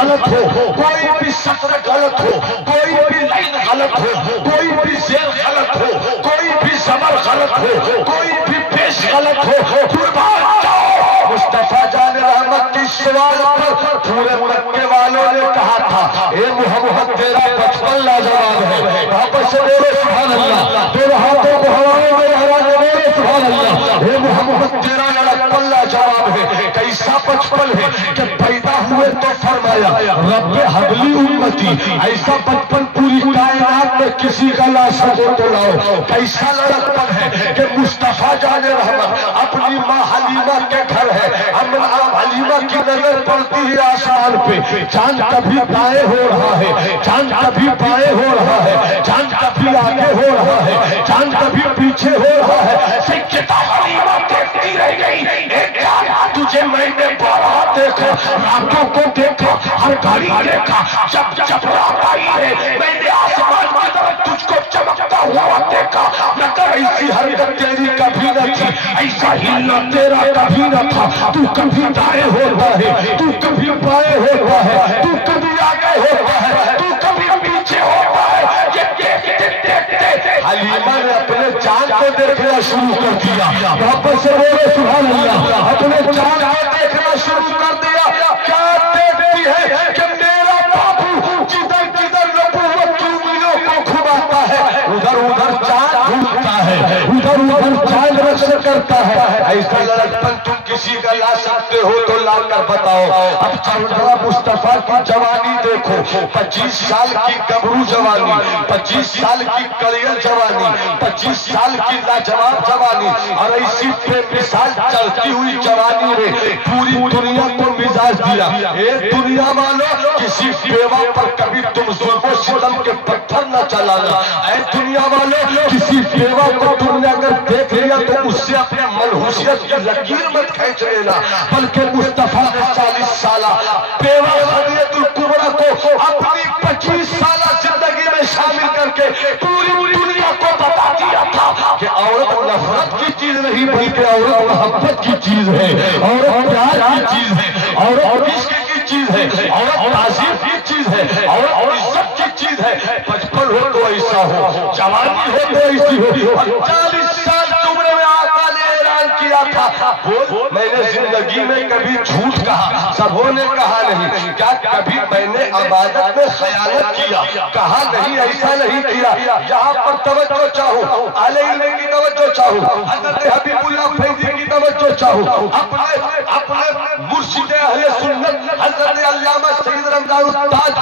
غلط ہو، کوئی بھی سطر غلط ہو، کوئی بھی لائن غلط ہو، کوئی بھی زیر غلط ہو، کوئی بھی زبر غلط ہو، کوئی بھی پیش غلط ہو، قربان جاؤ مصطفیٰ جان رحمت کی سوال پر پورے مکے والوں نے کہا تھا اے محمد تیرا بچپن لاجواب ہے، واپس سے بولو سبحان اللہ، دونوں ہاتھوں کو ہواؤں میں لہرا کے بولو سبحان اللہ، اے محمد تیرا بچپن لاجواب ہے، کیسا بچپن ہے کہ پیدا ہوئے تو فرمایا رب حبلی امتی، ایسا بچپن پوری کائنات میں کسی کا لا سکو تو لاؤ، کیسا لڑکپن ہے کہ مصطفیٰ جان رحمت اپنی ماں حلیمہ کے گھر ہے، حلیمہ کی نظر پڑتی ہے آسمان پہ، چاند کبھی دائیں ہو رہا ہے، چاند کبھی بائیں ہو رہا ہے، چاند کبھی آگے ہو رہا ہے، چاند کبھی پیچھے ہو رہا ہے، سکتا حلیمہ دیکھتی رہ گئی، ایک چاند تجھے میں نے بارہ دیکھا، راتوں کو دیکھا، ہر گھڑی دیکھا، جب جب رات آئی ہے میں نے آسمان کی طرف تجھ کو چمکتا ہوا دیکھا، مگر ایسی حرکت تیری کبھی نہ تھی، ایسا ہلنا تیرا کبھی نہ تھا، تو کبھی دائیں ہوتا ہے، تو کبھی بائیں ہوتا ہے، تو کبھی آگے ہوتا ہے، تو کبھی پیچھے ہوتا ہے، یہ دیکھتے دیکھتے حلیمہ نے اپنے چاند کو دیکھنا شروع کر دیا، واپس سے بولے سبحان اللہ، اپنے چاند کو دیکھنا شروع کر دیا، کیا دیکھتی ہے کہ میرا بابو جدھر جدھر نبوت کی انگلیوں کو گھماتا ہے ادھر ادھر چاند گھومتا ہے، ادھر ادھر چاند رقص کرتا ہے، ایسا لڑکپن تم کسی کا لا سکتے ہو تو لا کر بتاؤ۔ اب چودہ مصطفیٰ کی جوانی دیکھو، 25 سال کی گبرو جوانی، 25 سال کی کریل جوانی، 25 سال کی لاجواب جوانی، اور اسی پہ مثال چلتی ہوئی جوانی میں پوری دنیا کو مزاج دیا۔ اے دنیا والو کسی بیوہ پر کبھی تم ظلم و ستم کے پتھر نہ چلانا، اے دنیا والو کسی بیوہ کو تم نے اگر دیکھ لیا تو اس سے اپنے منحوسیت کی لکیر مت کھینچ لینا، بلکہ مصطفیٰ نے 40 سالہ بیوہ خدیجہ الکبریٰ کو اپنی 25 سالہ زندگی میں شامل کر کے پوری دنیا کو بتا دیا تھا کہ عورت نفرت کی چیز نہیں بلکہ عورت محبت کی چیز ہے، عورت پیار کی چیز ہے، عورت عشق کی چیز ہے، عورت تعظیم کی چیز ہے، عورت عزت کی چیز ہے۔ بچپن ہو تو ایسا ہو، جوانی ہو تو ایسی ہو، اور 40 سال تم نے آقا نے اعلان کیا تھا بول میں نے زندگی میں کبھی جھوٹ کہا، سبوں نے کہا نہیں، کیا کبھی میں نے عبادت میں خیانت کیا، کہا نہیں، ایسا نہیں کیا۔ یہاں پر توجہ چاہو، علیہ کی توجہ چاہو، حضرت حبیب اللہ فیضی کی توجہ چاہو، اپنے مرشد اہل سنت حضرت علامہ سید رمضان استاد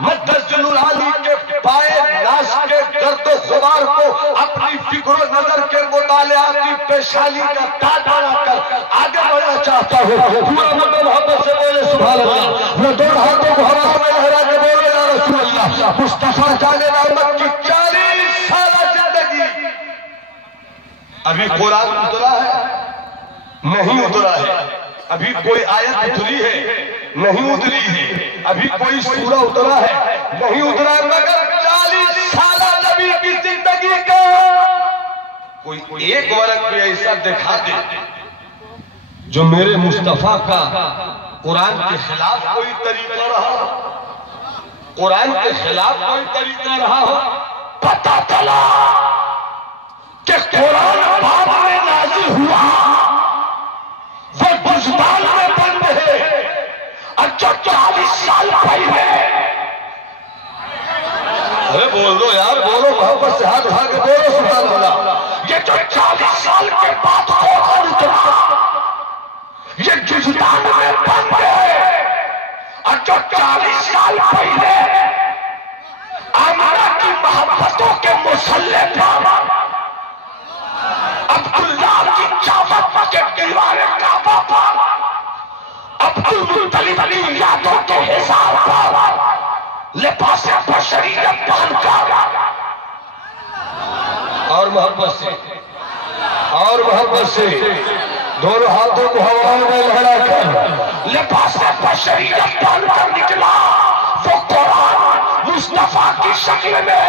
مدثر العالی کے پائے ناش کے گرد و غبار کو اپنی فکر و نظر کے مطالعاتی پیشانی کا تاج بنا کر آگے بڑھنا چاہتا ہوں۔ پورا محبت سے بولے سبحان اللہ، میں دونوں ہاتھوں کو ہوا میں لہرا کے بولے یا رسول اللہ۔ مصطفیٰ جان رحمت کی 40 سالہ زندگی، ابھی قرآن اترا ہے نہیں اترا ہے، ابھی کوئی آیت اتری ہے نہیں اتری ہے، ابھی کوئی سورہ اترا ہے نہیں اترا ہے، مگر 40 سالہ نبی کی زندگی کا کوئی ایک ورق بھی ایسا دکھا دے جو میرے مصطفیٰ کا قرآن کے خلاف کوئی طریقہ رہا ہو، قرآن کے خلاف کوئی طریقہ رہا ہو۔ پتہ چلا کہ قرآن بعد میں نازل ہوا، وہ بزدان میں بند ہے، اور جو 40 سال پہلے، ارے بول دو یار، بولو محبت سے ہاتھ اٹھا کے بولو سبحان اللہ، یہ جو 40 سال کے بعد قرآن اترا یہ بزدان میں بند ہے، اور جو 40 سال پہلے آمنہ کی محبتوں کے مسلح پر عبداللہ کی چاوت کے دیوار کعبہ پر عبدالمطلب کی یادوں کے حساب پر لباس بشریت پہن کر اور محبت سے دونوں ہاتھوں کو ہوا میں لہرا کر لباس بشریت پہن کر نکلا، وہ قرآن مصطفیٰ کی شکل میں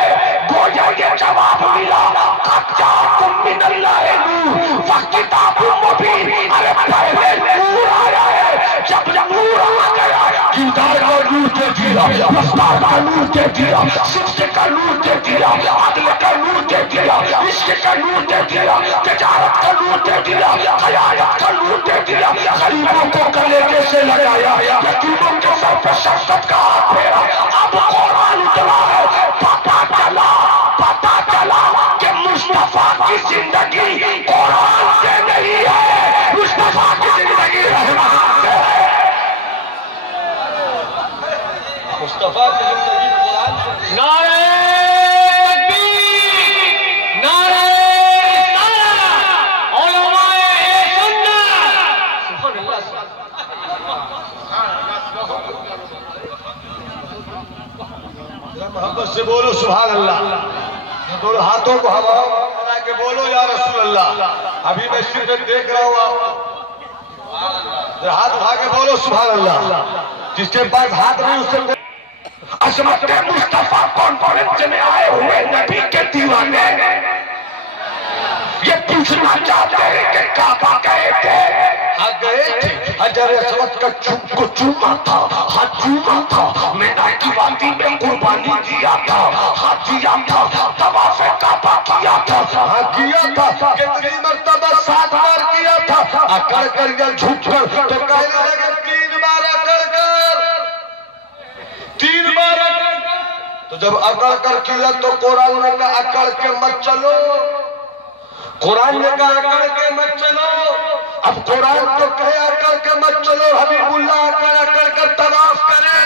گویا یہ جواب ملا، قد جاءکم من اللہ نور وکتاب مبین۔ ارے پہلے نور آیا ہے، جب نور آ گیا کردار کا نور دیا، رفتار کا نور دے دیا، صدق کا نور دے دیا، عدل کا نور دے دیا، عشق کا نور دے دیا، تجارت کا نور دے دیا، قیادت کا نور دے دیا، غریبوں کو کلیجے سے لگایا، یتیموں کے سر پہ شفقت کا ہاتھ پھیرا۔ اب قرآن اتنا ہے، پتا چلا کہ مصطفیٰ کی زندگی قرآن سے نہیں ہے، مصطفیٰ کی زندگی رحمت ہے۔ مصطفیٰ کی زندگی قرآن سے نعرہ تکبیر، نعرہ رسالت، علماء سنت، سبحان اللہ۔ محبت سے بولو سبحان اللہ، دونوں ہاتھوں کو ہوا بنا کے بولو یا رسول اللہ۔ ابھی میں صرف دیکھ رہا ہوں آپ ہاتھ اٹھا کے بولو سبحان اللہ۔ جس کے پاس ہاتھ نہیں اس سے عظمت مصطفیٰ کانفرنس میں آئے ہوئے نبی کے دیوانے یہ پوچھنا چاہتے ہیں کہ کعبہ گئے تھے؟ ہاں گئے تھے، حجر اسود کا کو چوما تھا، ہاتھ چوما تھا، مینا کی وادی میں قربانی دیا تھا، ہاتھ دیا تھا، طواف کعبہ کیا تھا، ہاں کیا تھا، کتنی مرتبہ 7 بار کیا تھا، اکڑ کر یا جھک کر، تو کہنے لگے 3 بار اکڑ کر، 3 بار اکڑ کر۔ تو جب اکڑ کر کیا تو قرآن نے کہا اکڑ کے مت چلو، قرآن نے کہا اکڑ کے مت چلو۔ اب قرآن تو کہے اکڑ کے مت چلو، حبیب اللہ اکڑ کر طواف کرے۔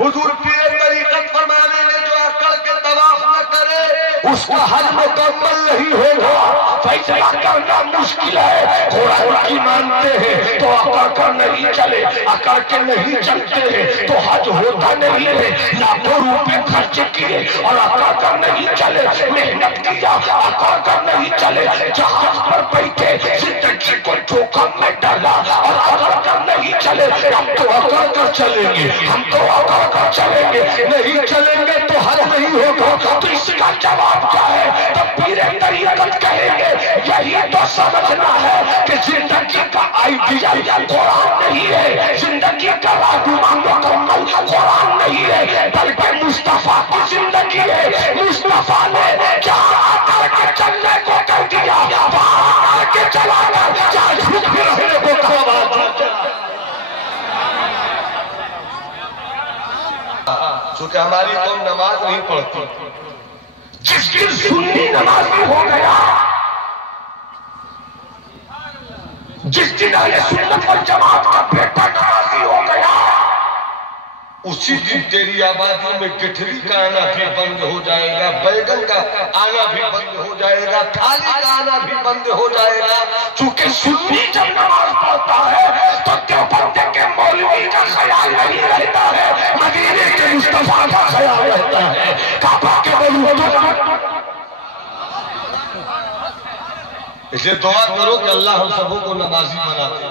حضور پیر طریقت فرمانے میں جو اکڑ کے طواف نہ کرے اس کا حج مکمل نہیں ہوگا۔ فیصلہ کرنا مشکل ہے، قرآن کی مانتے ہیں تو اکڑ کر نہیں چلے، اکڑ کے نہیں چلتے ہیں تو حج ہوتا نہیں ہے۔ لاکھوں روپے خرچ کیے اور اکڑ کر نہیں چلے، محنت کیا اکڑ کر نہیں چلے، جہاز پر بیٹھے زندگی کو جوخم میں ڈالا اور اکڑ کر نہیں چلے۔ ہم تو اکڑ کر چلیں گے، ہم تو اکڑ کر چلیں گے، نہیں چلیں گے تو حج نہیں ہوگا۔ تو اس کا جواب کیا ہے؟ تو پیر طریقت کہیں گے یہی تو سمجھنا ہے کہ زندگی کا آئیڈیل قرآن نہیں ہے، زندگی کا راہنما مکمل قرآن نہیں ہے، بلکہ مصطفیٰ کی زندگی ہے۔ مصطفیٰ نے جہاں اکڑ کے چلنے کو کہہ دیا وہاں اکڑ کے چلانا، جہاں جھک کے رہنے کو کہا۔ چونکہ ہماری قوم نماز نہیں پڑھتی، جس دن سنی نمازی ہو گیا، جس دن اہل سنت والجماعت کا بیٹا نمازی ہو گیا، اسی دن تیری آبادی میں گٹھری کا آنا بھی بند ہو جائے گا، بیگن کا آنا بھی بند ہو جائے گا، تھالی کا آنا بھی بند ہو جائے گا۔ چونکہ سنی جب نماز پڑھتا ہے تو دیوبند کے مولوی کا خیال نہیں رہتا ہے، مدینے کے مصطفیٰ کا خیال رہتا ہے، کعبہ کے مولوی۔ اس لیے دعا کرو کہ اللہ ہم سبوں کو نمازی بنا دے۔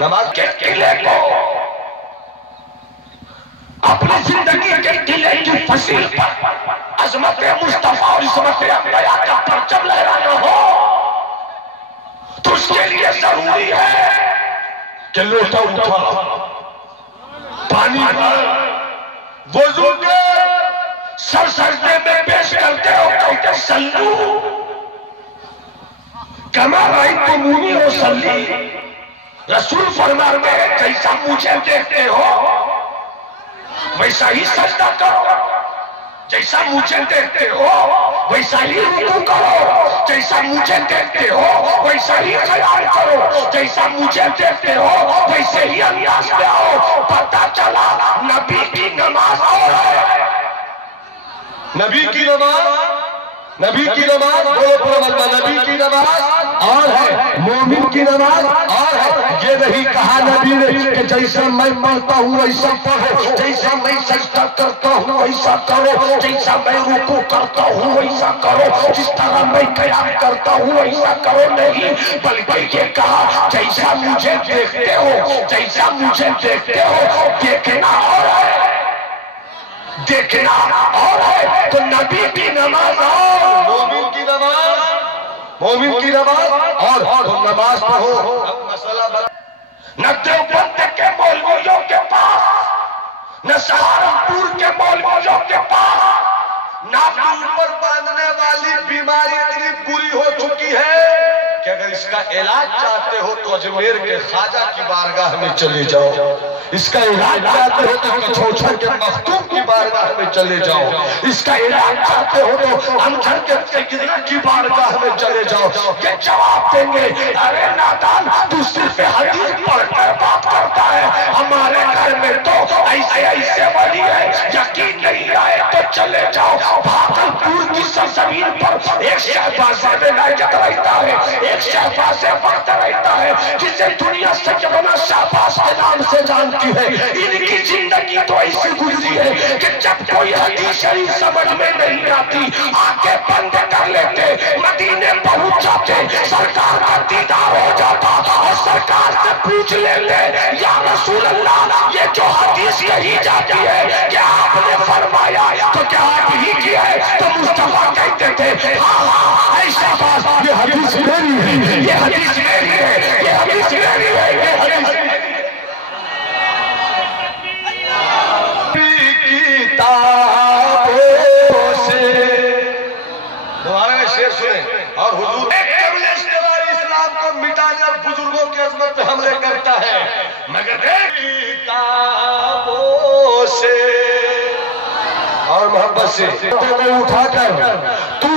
نماز کے قلعے کو اپنی زندگی کے قلعے کی فصیل پر عظمت مصطفیٰ اور عظمت انبیاء کا پرچم لہرانا ہو تو اس کے لیے ضروری ہے کہ لوٹا اٹھا، پانی پر وضو کے سر سجدے میں پیش کرتے ہو کہتے صلو کما رأیتمونی اصلی۔ رسول فرماتے ہیں جیسا مجھے دیکھتے ہو ویسا ہی سجدہ کرو، جیسا مجھے دیکھتے ہو ویسا ہی رکوع کرو، جیسا مجھے دیکھتے ہو ویسا ہی خیال کرو، جیسا مجھے دیکھتے ہو ویسے ہی انداز میں آؤ۔ پتہ چلا نبی کی نماز اور ہے، نبی کی نماز، نبی کی نماز، بولو پورا مطلب نبی کی نماز اور ہے، مومن کی نماز اور ہے۔ یہ نہیں کہا نبی نے کہ جیسا میں پڑھتا ہوں ویسا پڑھو، جیسا میں سجدہ کرتا ہوں ویسا کرو، جیسا میں رکوع کرتا ہوں ویسا کرو، جس طرح میں قیام کرتا ہوں ویسا کرو، نہیں، بلکہ یہ کہا جیسا مجھے دیکھتے ہو، جیسا مجھے دیکھتے ہو۔ دیکھنا اور ہے، دیکھنا اور ہے، تو نبی کی نماز اور مومن کی نماز، مومن کی نماز اور تو نماز پڑھو۔ اب مسئلہ بتا، نہ دیوبند کے مولویوں کے پاس نہ سہارنپور کے مولویوں کے پاس ناپی پر باندھنے والی بیماری اتنی بری ہو چکی ہے کہ اگر اس کا علاج چاہتے ہو تو اجمیر کے خواجہ کی بارگاہ میں چلے جاؤ، اس کا علاج چاہتے ہو تو کچھوچھر کے مختوم کی بارگاہ میں چلے جاؤ، اس کا علاج چاہتے ہو تو امجھر کے سیدنا کی بارگاہ میں چلے جاؤ۔ یہ جواب دیں گے ارے نادان تو صرف حدیث پڑھ کر بات کرتا ہے، ہمارے گھر میں تو ایسے ایسے ولی ہے، یقین نہیں آئے تو چلے جاؤ۔ بھاگلپور کی سرزمین پر ایک شہباز ولایت رہتا ہے، ایک شہباز وقت رہتا ہے جسے دنیا سیدنا شہباز کے نام سے جانتی ہے۔ ان کی زندگی تو ایسی گزری ہے کہ جب کوئی حدیث شریف سمجھ میں نہیں آتی آنکھیں بند کر لیتے، مدینے پہنچ جاتے، سرکار کا دیدار ہو جاتا اور سرکار سے پوچھ لیتے یا رسول اللہ یہ جو حدیث کہی جاتی ہے کہ آپ نے فرمایا تو کیا آپ ہی کیا ہے؟ تو مصطفیٰ کہتے تھے ہاں ہاں ایسا بات، یہ حدیث میری ہے، یہ حدیث میری ہے، یہ حدیث میری ہے، یہ حدیث میری ہے۔ کتابوں سے دوبارہ میں شعر سنیں اور حضور اسلام کو مٹانے اور بزرگوں کی عظمت پہ حملے کرتا ہے، مگر کتابوں سے اور محبت سے اٹھا کر تو